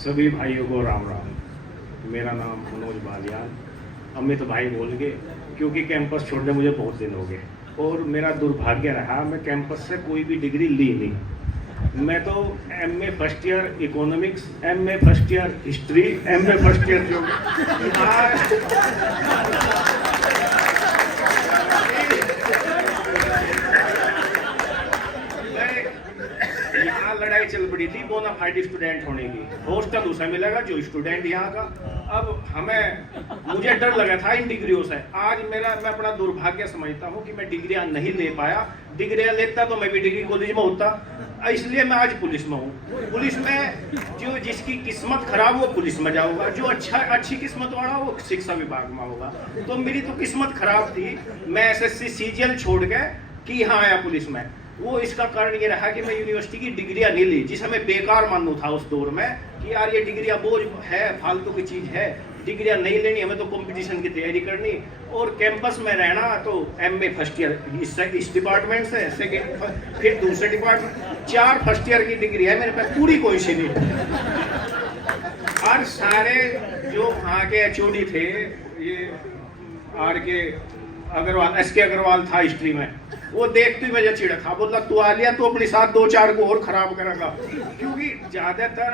सभी भाइयों को राम राम। मेरा नाम मनोज बालियान, अमित भाई बोल के, क्योंकि कैंपस छोड़ने मुझे बहुत दिन हो गए और मेरा दुर्भाग्य रहा मैं कैंपस से कोई भी डिग्री ली नहीं। मैं तो MA first year economics, MA first year history, MA first year जो यहाँ लड़ाई चल पड़ी थी बोनाफाइड स्टूडेंट होने की। हॉस्टल उसे मिलेगा जो स्टूडेंट यहाँ का। अब मुझे डर लगा था इन डिग्रियों से। आज मैं अपना दुर्भाग्य समझता हूँ कि मैं डिग्रियां नहीं ले पाया। डिग्रियां लेता तो मैं भी डिग्री कॉलेज में होता, इसलिए मैं आज पुलिस में हूँ। पुलिस में जो जिसकी किस्मत खराब वो पुलिस में जाऊंगा, जो अच्छी किस्मत वाला वो शिक्षा विभाग में होगा। तो मेरी तो किस्मत खराब थी, मैं SSC CGL छोड़ के कि यहाँ आया पुलिस में। वो इसका कारण ये रहा कि मैं यूनिवर्सिटी की डिग्रियां नहीं ली, जिसे मैं बेकार मानू था उस दौर में कि यार ये डिग्रियां बोझ है, फालतू की चीज है, डिग्रियां नहीं लेनी, हमें तो कंपटीशन की तैयारी करनी। और कैंपस में रहना तो MA फर्स्ट ईयर इस डिपार्टमेंट से, सेकेंड फिर दूसरे डिपार्टमेंट, 4 फर्स्ट ईयर की डिग्री है मेरे पास, पूरी कोई सी नहीं। और सारे जो वहाँ के HOD थे, ये RK अग्रवाल, SK अग्रवाल था हिस्ट्री में, वो देखते ही मुझे चिढ़ा था। बोला तू आ लिया तो अपने साथ 2-4 को और खराब करेगा, क्योंकि ज्यादातर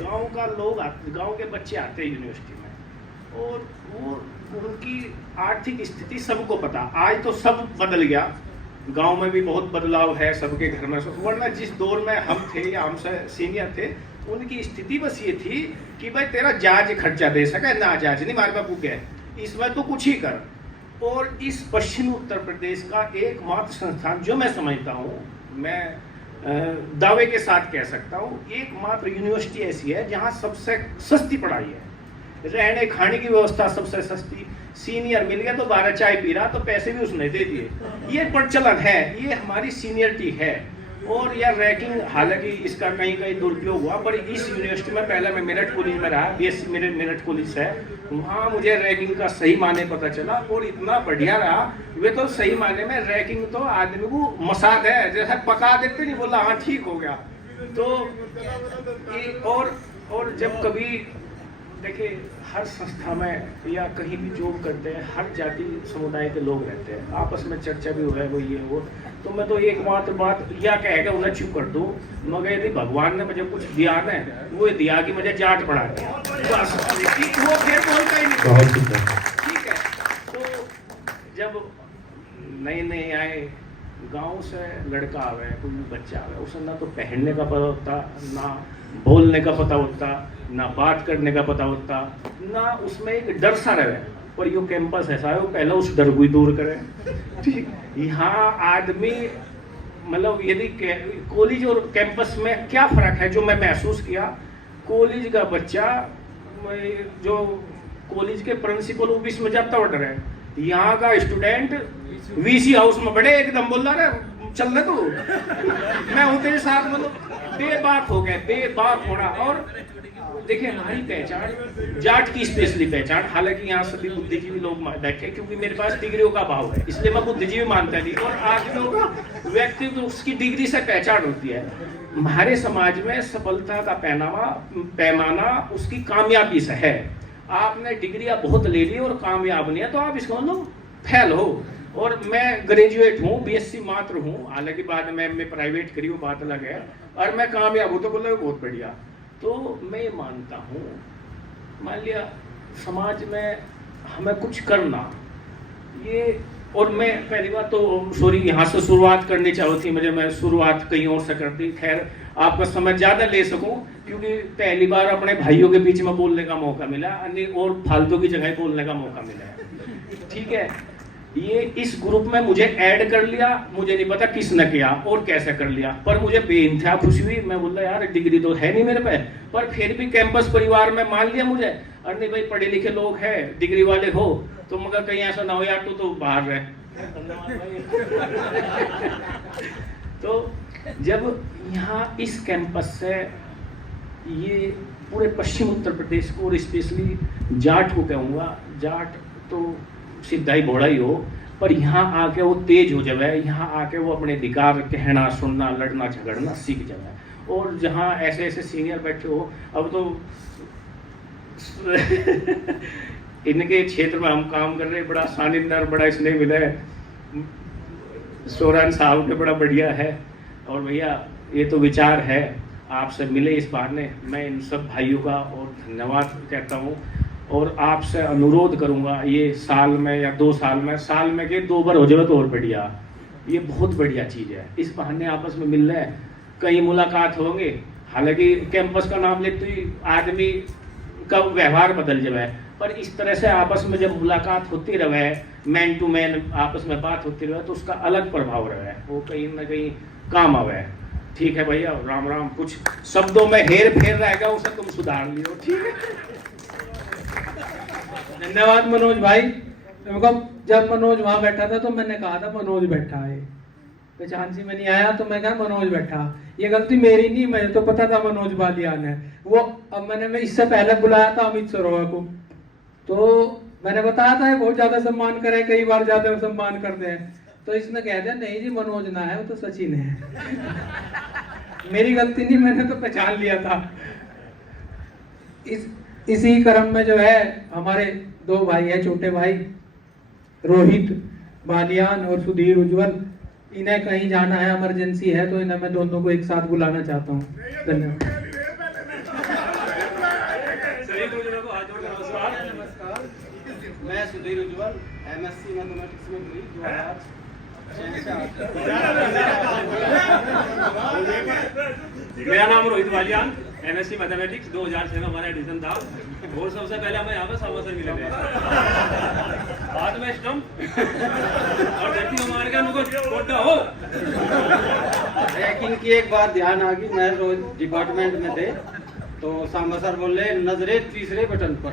गांव का लोग गांव के बच्चे आते हैं यूनिवर्सिटी में और वो उनकी आर्थिक स्थिति सबको पता। आज तो सब बदल गया, गांव में भी बहुत बदलाव है सबके घर में। वरना जिस दौर में हम थे या हमसे सीनियर थे, उनकी स्थिति बस ये थी कि भाई तेरा जहाज खर्चा दे सके ना, जहाज नहीं मारे बापू के, इसमें तो कुछ ही कर। और इस पश्चिमी उत्तर प्रदेश का एकमात्र संस्थान जो मैं समझता हूँ, मैं दावे के साथ कह सकता हूँ, एकमात्र यूनिवर्सिटी ऐसी है जहाँ सबसे सस्ती पढ़ाई है, रहने खाने की व्यवस्था सबसे सस्ती। सीनियर मिल गया तो 12 चाय पी रहा तो पैसे भी उसने दे दिए। ये प्रचलन है, ये हमारी सीनियरिटी है। और यह रैंकिंग, हालांकि इसका कहीं कहीं दुरुपयोग हुआ, पर इस यूनिवर्सिटी में पहले मैं मेरठ कॉलेज में रहा, BSc मेरठ कॉलेज है, वहाँ मुझे रैंकिंग का सही माने पता चला और इतना बढ़िया रहा। वे तो सही माने में रैंकिंग तो आदमी को मसाद है, जैसे पका देते नहीं, बोला हाँ ठीक हो गया। तो और जब कभी देखिए, हर संस्था में या कहीं भी जॉब करते हैं, हर जाति समुदाय के लोग रहते हैं, आपस में चर्चा भी हो है वो ये वो। तो मैं तो एकमात्र बात यह कह के उन्हें चुप कर दूँ, मगर यदि भगवान ने मुझे कुछ दिया ना, वो दिया कि मुझे जाट पढ़ा दिया, वो फिर बोलता ही नहीं। ठीक है। तो जब नए आए गांव से लड़का आवे, कोई बच्चा आवे, उसे ना तो पहनने का पता होता, ना बोलने का पता होता, ना बात करने का पता होता, ना उसमें एक डर सा रहे। पर यो कैंपस ऐसा है, वो पहले उस डर को ही दूर करे। ठीक, यहाँ आदमी मतलब यदि कॉलेज और कैंपस में क्या फर्क है जो मैं महसूस किया, कॉलेज का बच्चा जो कॉलेज के प्रिंसिपल ऑफिस में जाता हुआ डर है, यहाँ का स्टूडेंट VC हाउस में बड़े एकदम बोल रहा है चल रहे तू, मैं हूँ तेरे साथ, मतलब बेबाक हो गया, बेबाक होना। और देखिए हमारी पहचान जाट की स्पेशली पहचान, हालांकि यहाँ सभी बुद्धिजीवी लोग बैठे, क्योंकि मेरे पास डिग्रियों का भाव है, इसलिए मैं बुद्धिजीवी मानता नहीं। और आदमियों का व्यक्ति तो उसकी डिग्री से पहचान होती है। हमारे समाज में सफलता का पैमाना उसकी कामयाबी से है। आपने डिग्रियां बहुत ले ली और कामयाब नहीं है तो आप इसको लो फेल हो। और मैं ग्रेजुएट हूँ, BSc मात्र हूँ, हालांकि बाद में मैं प्राइवेट करी, वो बात अलग है, और मैं कामयाब हूँ तो बोले बहुत बढ़िया। तो मैं मानता हूँ, मान लिया समाज में हमें कुछ करना ये, और मैं पहली बात तो सॉरी यहाँ से शुरुआत करनी चाहिए थी मुझे, मैं शुरुआत कहीं और से कर दी। खैर आपका समय ज़्यादा ले सकूं, क्योंकि पहली बार अपने भाइयों के बीच में बोलने का मौका मिला, अन्य और फालतू की जगह बोलने का मौका मिला। ठीक है, ये इस ग्रुप में मुझे ऐड कर लिया, मुझे नहीं पता किसने किया और कैसे कर लिया, पर मुझे बेइंतहा खुशी हुई। मैं बोल रहा यार डिग्री तो है नहीं मेरे पे, पर फिर भी कैंपस परिवार में मान लिया मुझे। अरे नहीं भाई, पढ़े लिखे लोग हैं, डिग्री वाले हो, तो मगर कहीं ऐसा ना हो यार तू तो बाहर रहे। तो जब यहाँ इस कैंपस से ये पूरे पश्चिम उत्तर प्रदेश को, और स्पेशली जाट को कहूँगा, जाट तो सीधा ही भोड़ा ही हो, पर यहाँ आके वो तेज हो जाए, यहाँ आके वो अपने अधिकार कहना सुनना लड़ना झगड़ना सीख जाए। और जहाँ ऐसे ऐसे सीनियर बैठे हो, अब तो इनके क्षेत्र में हम काम कर रहे हैं, बड़ा सानिध्य और बड़ा स्नेह मिला है सोरान साहब के, बड़ा बढ़िया है। और भैया ये तो विचार है, आपसे मिले इस बहाने, मैं इन सब भाइयों का और धन्यवाद कहता हूँ। और आपसे अनुरोध करूँगा, ये साल में या 2 साल में, साल में के 2 बार हो जाए तो और बढ़िया, ये बहुत बढ़िया चीज़ है। इस बहाने आपस में मिल रहे हैं, कई मुलाकात होंगे। हालांकि कैंपस का नाम लेते ही आदमी का व्यवहार बदल जाए, पर इस तरह से आपस में जब मुलाकात होती रहे, मैन टू मैन आपस में बात होती रहे, तो उसका अलग प्रभाव रहे, वो कहीं ना कहीं काम आवे। ठीक है भैया, राम राम। कुछ शब्दों में हेर फेर रहेगा, उसे तुम सुधार लियो, ठीक है। धन्यवाद मनोज भाई। जब मनोज वहां बैठा था तो मैंने कहा था मनोज बैठा है, पहचान से मैं नहीं आया तो मैं कहा मनोज बैठा। ये गलती मेरी नहीं, मुझे तो पता था मनोज बालियान है वो। अब मैं इससे पहले बुलाया था अमित सरोवर को, तो मैंने बताया था बहुत ज्यादा सम्मान करे, कई बार ज्यादा सम्मान करते हैं, तो इसने कह दिया नहीं जी मनोज ना है, वो तो सचिन है। मेरी गलती नहीं, मैंने तो पहचान लिया था। इसी क्रम में जो है हमारे 2 भाई है, छोटे भाई रोहित बालियान और सुधीर उज्जवल, इन्हें कहीं जाना है, इमरजेंसी है, तो इन्हें मैं दोनों को एक साथ बुलाना चाहता हूँ। धन्यवाद। मैं सुधीर उज्जवल, MSc मैथमेटिक्स में हुई 2006। मेरा नाम रोहित बालियान, MSc मैथमेटिक्स 2006 में हमारा एडिशन था। और सबसे पहले हमें यहाँ पे सामा सर मिले थे, बाद में स्टम्प और धरती मार के उनको कोटा हो। लेकिन की एक बात ध्यान आ गई, मैं रोज डिपार्टमेंट में थे तो सांबा सर बोले नजरे तीसरे बटन पर,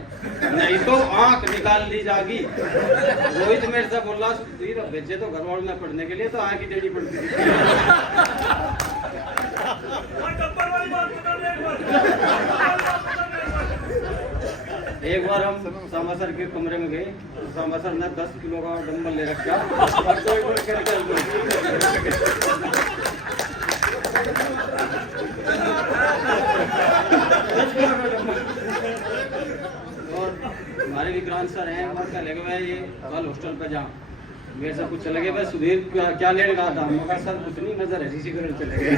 नहीं तो आंख निकाल दी जागी। रोहित मेरे से बोला सुधीर भेजे तो घर वालों में पढ़ने के लिए, तो आंख ही टेढ़ी पड़ती थी। एक बार हम सांबा सर के कमरे में गए, तो सांबा सर ने 10 किलो का डंबल ले रखा और हमारे विक्रांत सर हैं, और क्या लगे भाई ये कल हॉस्टल पे जा, मेरे से कुछ चले गए भाई सुधीर क्या लेने गया था, मैं कहा सर कुछ नहीं, नजर है इसी करने चले गए।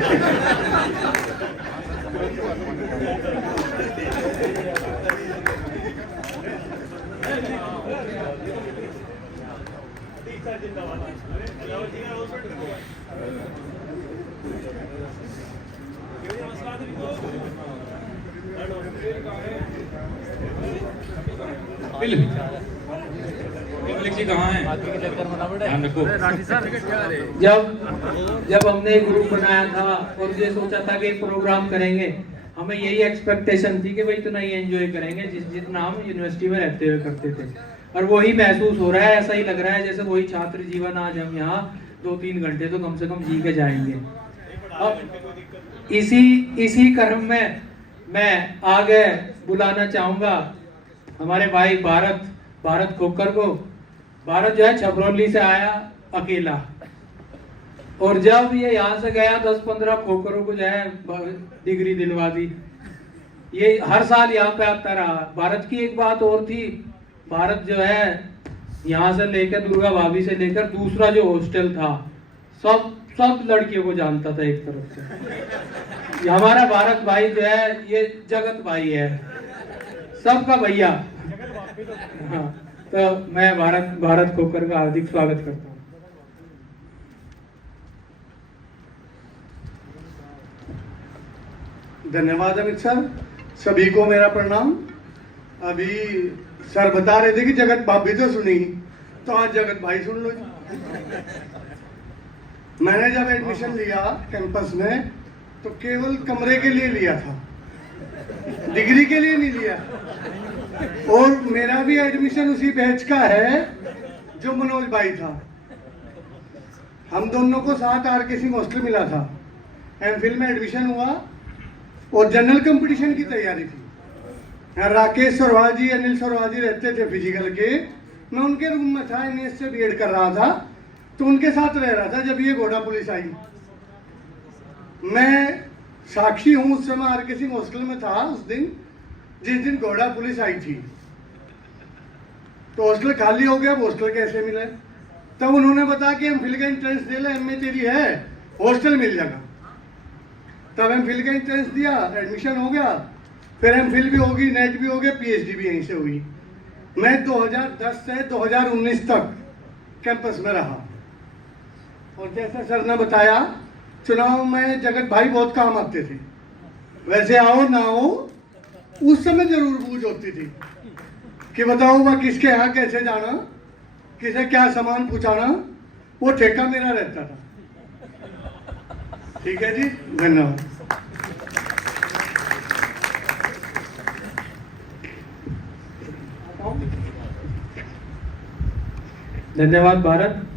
जी कहाँ है? ध्यान रखो। जब हमने एक ग्रुप बनाया था और ये सोचा था कि एक प्रोग्राम करेंगे, हमें यही एक्सपेक्टेशन थी कि भाई इतना ही एंजॉय करेंगे जितना हम यूनिवर्सिटी में रहते हुए करते थे, और वही महसूस हो रहा है। ऐसा ही लग रहा है जैसे वही छात्र जीवन आज हम यहाँ 2-3 घंटे तो कम से कम जी के जाएंगे। अब इसी क्रम में मैं आगे बुलाना चाहूंगा हमारे भाई भारत खोकर को। भारत जो है छपरौली से आया अकेला, और जब ये यहाँ से गया 10-15 खोकरों को जो है डिग्री दिलवा दी। ये हर साल यहाँ पे आता रहा। भारत की एक बात और थी, भारत जो है यहाँ से लेकर दुर्गा भाभी से लेकर दूसरा जो हॉस्टल था सब लड़कियों को जानता था एक तरफ से। हमारा भारत भाई जो है ये जगत भाई है, सबका भैया। हाँ, तो मैं भारत खोकर का हार्दिक स्वागत करता हूँ। धन्यवाद अमित सर, सभी को मेरा प्रणाम। अभी सर बता रहे थे कि जगत भाभी तो सुनी, तो आज जगत भाई सुन लो। मैंने जब एडमिशन लिया कैंपस में तो केवल कमरे के लिए लिया था, डिग्री के लिए नहीं लिया। और मेरा भी एडमिशन उसी बैच का है जो मनोज भाई था। हम दोनों को साथ आर.के. सिंह हॉस्टल मिला था। एमफिल में एडमिशन हुआ और जनरल कंपटीशन की तैयारी थी। यहाँ राकेश सरवाल जी, अनिल सरवाल जी रहते थे फिजिकल के, मैं उनके रूम में था, एमएस से बीएड कर रहा था, तो उनके साथ रह रहा था जब ये घोड़ा पुलिस आई। मैं साक्षी हूँ, उस समय आर के सिंह हॉस्टल में था उस दिन, जिस दिन घोड़ा पुलिस आई थी। तो हॉस्टल खाली हो गया, हॉस्टल कैसे मिले? तब उन्होंने बताया कि एमफिल का एंट्रेंस दे ले, एमए तेरी है, हॉस्टल मिल जाएगा। तब एमफिल का एंट्रेंस दिया, एडमिशन हो गया, फिर एमफिल भी होगी, नेट भी हो गया, पीएचडी भी यहीं से हुई। मैं 2010 से 2019 तक कैंपस में रहा। और जैसा सर ने बताया, चुनाव में जगत भाई बहुत काम आते थे। वैसे आओ ना हो, उस समय जरूर बूझ होती थी कि बताओ वह किसके यहाँ कैसे जाना, किसे क्या सामान पहुँचाना, वो ठेका मेरा रहता था। ठीक है जी, धन्यवाद। धन्यवाद भारत।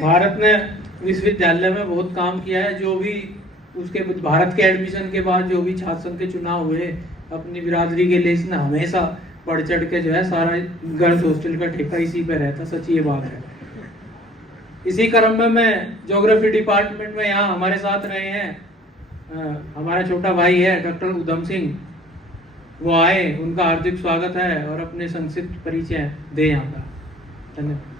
भारत ने विश्वविद्यालय में बहुत काम किया है। जो भी उसके भारत के एडमिशन के बाद जो भी छात्र संघ के चुनाव हुए, अपनी बिरादरी के लिए इसने हमेशा बढ़ चढ़ के जो है सारा गर्ल्स हॉस्टल का ठेका इसी पे रहता। सच ये बात है। इसी क्रम में मैं ज्योग्राफी डिपार्टमेंट में यहाँ हमारे साथ रहे हैं हमारा छोटा भाई है डॉक्टर उधम सिंह, वो आए, उनका हार्दिक स्वागत है और अपने संक्षिप्त परिचय दे यहाँ का। धन्यवाद।